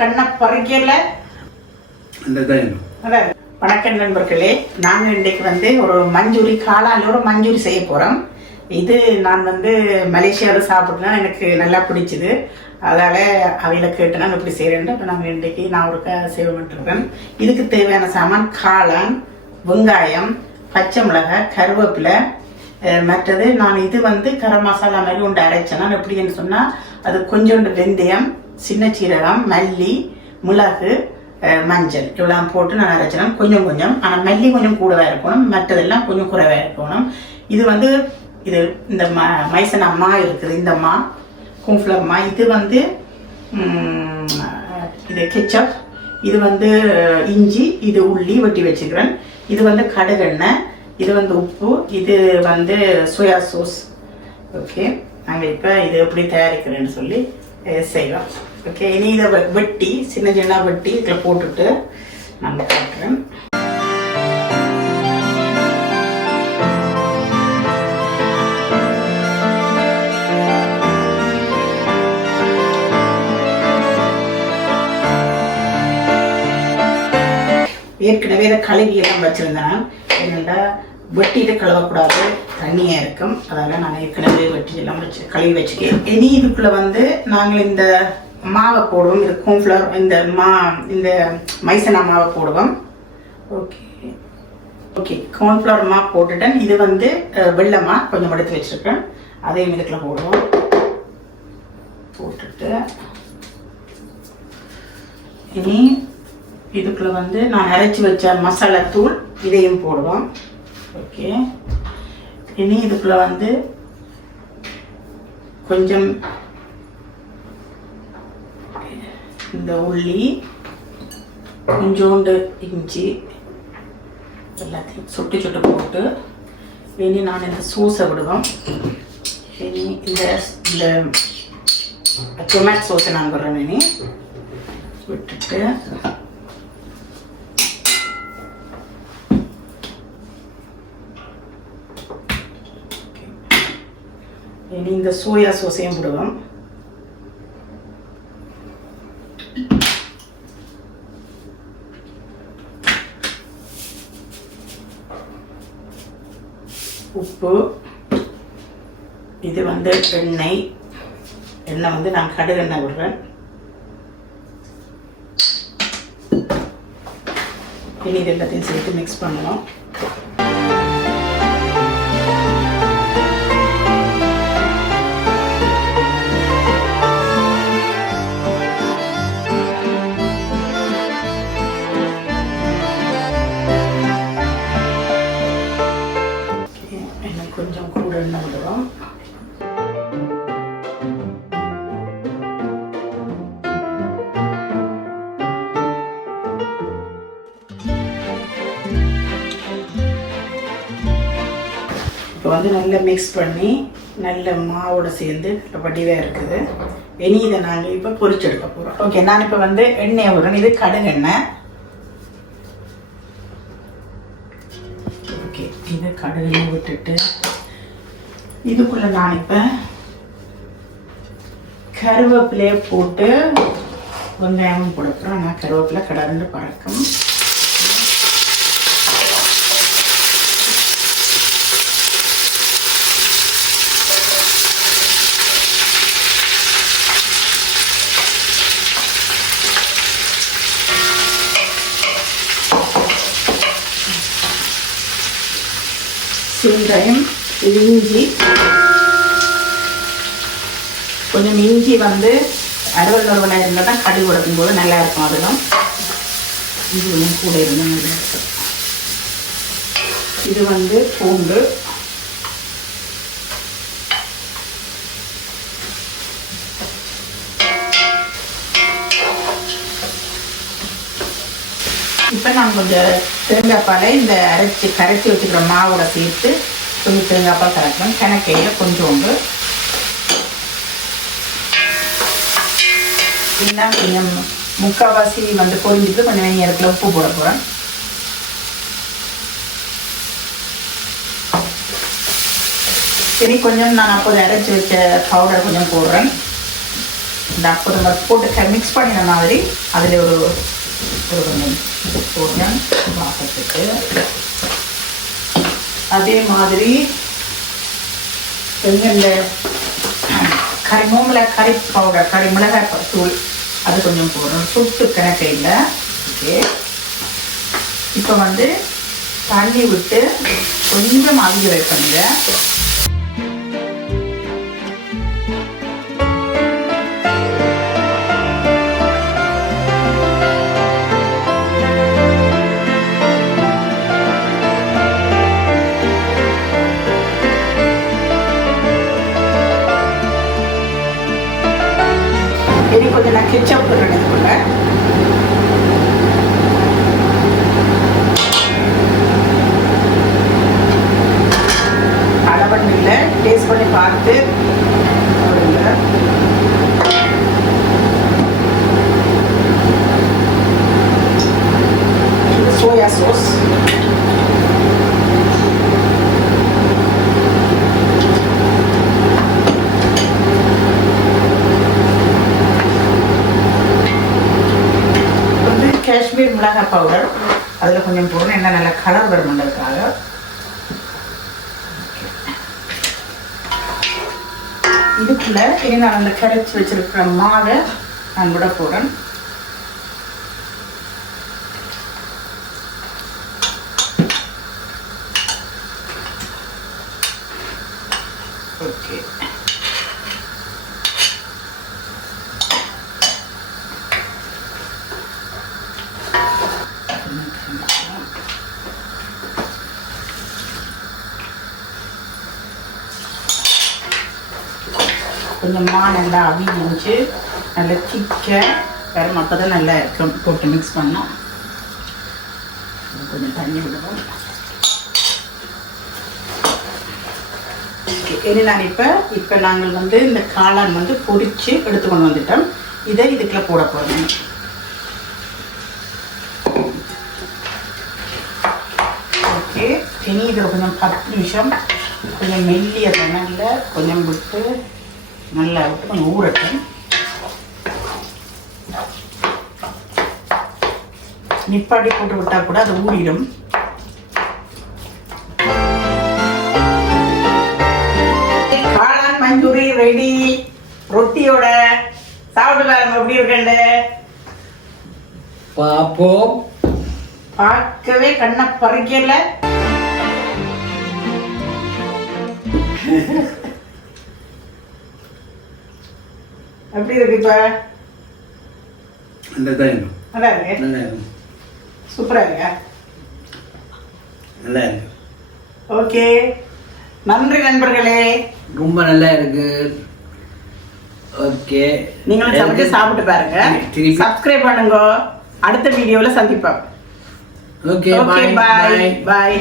கண்ணை பறிக்கல. வணக்கம் நண்பர்களே நாங்கள் இன்றைக்கு வந்து ஒரு மஞ்சூரி காளான்ல ஒரு மஞ்சூரி செய்ய போகிறோம் இது நான் வந்து மலேசியாவில் சாப்பிட்றேன் எனக்கு நல்லா பிடிச்சிது. அதால் அவையில கேட்டு நான் இப்படி செய்கிறேன்ட்டு இப்போ நாங்கள் இன்றைக்கு நான் ஒரு செய்வேன்ட்டுருக்கேன் இதுக்கு தேவையான சாமான் காளான் வெங்காயம் பச்சை மிளகாய் கருவேப்பிலை மற்றது நான் இது வந்து கரம் மசாலா மாதிரி ஒன்று அரைச்சேன். நான் எப்படின்னு சொன்னால் அது கொஞ்சோண்டு வெந்தயம் சின்ன சீரகம் மல்லி மிளகு மஞ்சள். இவ்வளோ போட்டு நான் அரைச்சினேன் கொஞ்சம் கொஞ்சம். ஆனால் மல்லி கொஞ்சம் கூடவாக இருக்கணும். மற்றதெல்லாம் கொஞ்சம் குறைவாக இருக்கணும். இது வந்து இது இந்த ம மைசன் அம்மா இருக்குது. இந்த மா கும்ஃப்ளவர் அம்மா. இது வந்து இது கெச்சப். இது வந்து இஞ்சி இது உள்ளி வெட்டி வச்சுக்கிறேன் இது வந்து கடுகெண்ணெய். இது வந்து உப்பு. இது வந்து சோயா சோஸ் ஓகே நாங்கள் இப்போ இது எப்படி தயாரிக்கிறேன்னு சொல்லி செய்வோம் ஓகே இனி இதை வெட்டி சின்ன சின்ன வெட்டி இதில் போட்டுட்டு நான் காட்டுறேன் ஏற்கனவே இதை கழுவி எல்லாம் வச்சிருந்தேன். என்னென்னா வெட்டிட்டு கழுவக்கூடாது. தண்ணியாக இருக்கும். அதால் நான் ஏற்கனவே வெட்டி எல்லாம் வச்சு கழுவி வச்சுக்கேன் இனி இதுக்குள்ளே வந்து நாங்கள் இந்த மாவை போடுவோம். இந்த கோன்ஃப்ளவர் இந்த மா இந்த மைசனா மாவை போடுவோம். ஓகே. ஓகே. கோன்ஃப்ளவர் மா போட்டுட்டேன். இது வந்து வெள்ளமா கொஞ்சம் எடுத்து வச்சிருக்கேன். அதையும் இதுக்குள்ள போடுவோம். போட்டுட்டு இனி இதுக்குள்ள வந்து நான் அரைச்சி வச்ச மசாலா தூள் இதையும் போடுவோம். ஓகே. இனி இதுக்குள்ள வந்து கொஞ்சம் இந்த உள்ளி கொஞ்சோண்டு இஞ்சி எல்லாத்தையும் சுட்டு சுட்டு போட்டு இனி நான் இந்த சூஸை விடுவோம் இனி இந்த இந்த டொமேட்டோ சோஸை நான் விடுறேன் இனி. விட்டுட்டு இனி இந்த சோயா சோஸையும் விடுவோம் உப்பு இது வந்து எண்ணெய். எண்ணெய் வந்து நான் கடுகெண்ணெய் விடுறேன் இனி இது எல்லாத்தையும் சேர்த்து மிக்ஸ் பண்ணணும். வந்து நல்லா மிக்ஸ் பண்ணி நல்ல மாவோட சேர்ந்து வடிவாக இருக்குது. இனி இதை நாங்கள் இப்போ பொரிச்செடுக்க போகிறோம் ஓகே நான் இப்போ வந்து எண்ணெயை விடுறேன் இது கடுகெண்ணெய் ஓகே இது கடுகெண்ணெய் விட்டுட்டு இதுக்குள்ள நான் இப்போ கருவேப்பிலையை போட்டு வெங்காயமும் கொடுக்குறோம் ஆனால் கருவேப்பிலை கடந்து பறக்கும். வெங்காயம் இது இஞ்சி. கொஞ்சம் இஞ்சி வந்து அறுவல் நறுவலாக இருந்தால் தான் கடுகு உடக்கும் போது நல்லா இருக்கும் அதுவும் இது கொஞ்சம் கூட இருந்தால் நல்லா இருக்கும். இது வந்து பூண்டு. இப்போ நான் கொஞ்சம் தேங்காய் பாலை இந்த அரைச்சி கரைச்சி வச்சுக்கிற மாவோட சேர்த்து கொஞ்சம் தேங்காய்ப்பால் கலக்கணும். கணக்கையில் கொஞ்சோண்டு. இன்னும் கொஞ்சம் முக்கால்வாசி வந்து பொரிஞ்சிட்டு கொஞ்சம் நேரத்தில் உப்பு போட போகிறேன் சரி கொஞ்சம் நான் அப்போது அரைச்சி வச்ச பவுடர் கொஞ்சம் போடுறேன். இந்த அப்போ நம்ம போட்டு மிக்ஸ் பண்ணின மாதிரி அதில் ஒரு ஒரு கொஞ்சம் போடுறேன். வாசத்துக்கு. அதே மாதிரி கொஞ்சம் இந்த கறி மூமில் கறி பவுடர் கறி மிளகாய் தூள் அது கொஞ்சம் போடணும். சுட்டு கணக்கு இல்லை. ஓகே. இப்போ வந்து தண்ணி விட்டு கொஞ்சம் அவிய வைப்பங்க soya sauce. சாஸ் வந்து காஷ்மீர் மிளகாய் பவுடர் அதில் கொஞ்சம் போடணும் என்ன நல்ல கலர் வருமென்றதுக்காக. இதுக்குள்ள இனி நான் அந்த கரைச்சி வச்சிருக்கிற மாவை நான் விட போகிறேன் ஓகே. கொஞ்சமாக நல்லா அவிஞ்சு நல்லா திக்க கரம் அப்போ தான் நல்லா இருக்கும். போட்டு மிக்ஸ் பண்ணோம் கொஞ்சம் தண்ணி விடுவோம் Okay, இனி நான் இப்போ இப்போ நாங்கள் வந்து இந்த காளான் வந்து பொரிச்சு எடுத்து கொண்டு வந்துட்டோம். இதை இதுக்குள்ள போட போகிறோம் ஓகே. இனி இதில் கொஞ்சம் பத்து நிமிஷம். கொஞ்சம் மெல்லிய தண்ணியில் கொஞ்சம் விட்டு நல்லா விட்டு கொஞ்சம் ஊறட்டும். நிப்பாட்டி போட்டு விட்டா கூட அது ஊறிடும். ரெடி. ரொட்டியோட சாப்பிட்டு பாருங்க எப்படி இருக்குண்டு பார்ப்போம். பார்க்கவே கண்ணை பறிக்கல. எப்படி இருக்கு இப்ப? நல்லா இருக்கு. சூப்பரா இருக்கா? நல்லா இருக்கு. ஓகே. நன்றி நண்பர்களே. ரொம்ப நல்லா இருக்கு. ஓகே நீங்களும் சமைச்சு சாப்பிட்டு பாருங்க. சப்ஸ்கிரைப் பண்ணுங்க. அடுத்த வீடியோல சந்திப்போம். ஓகே பாய் பாய் பாய்